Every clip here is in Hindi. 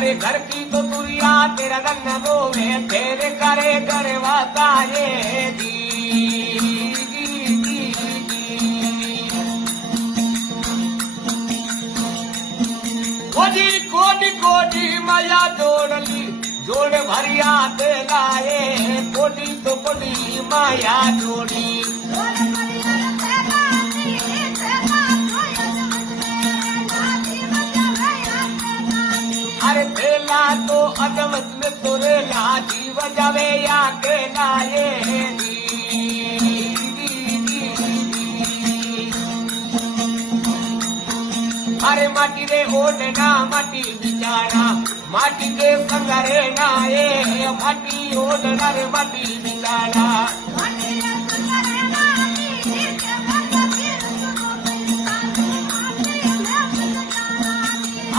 अरे घर की तो दुनिया तेरा रंग रोवे तेरे करे करवाता ये दी कोडी कोडी कोडी माया जोड़ली जोड़ भरिया ते लाए कोडी तो कोडी माया जोड़ी अरे तेला तो अदमत में तोरे ला जीव जावे या के लाए अरे माटी रे ओढ़ना माटी बिचारा माटी के संगरे नाए माटी ओढ़ना रे माटी बिचारा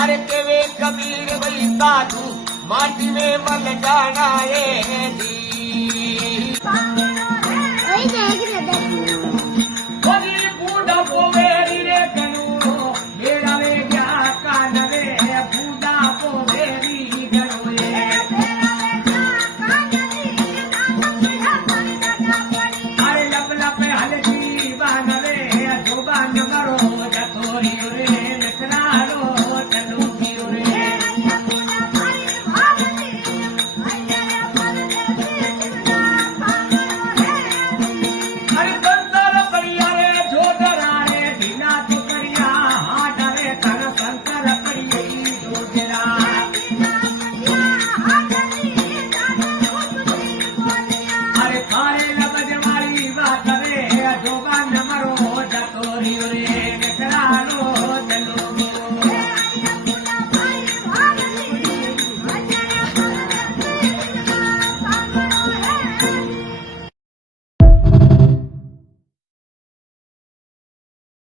अरे केवे कबीर भाई साधु माटी में मल जाना ये दी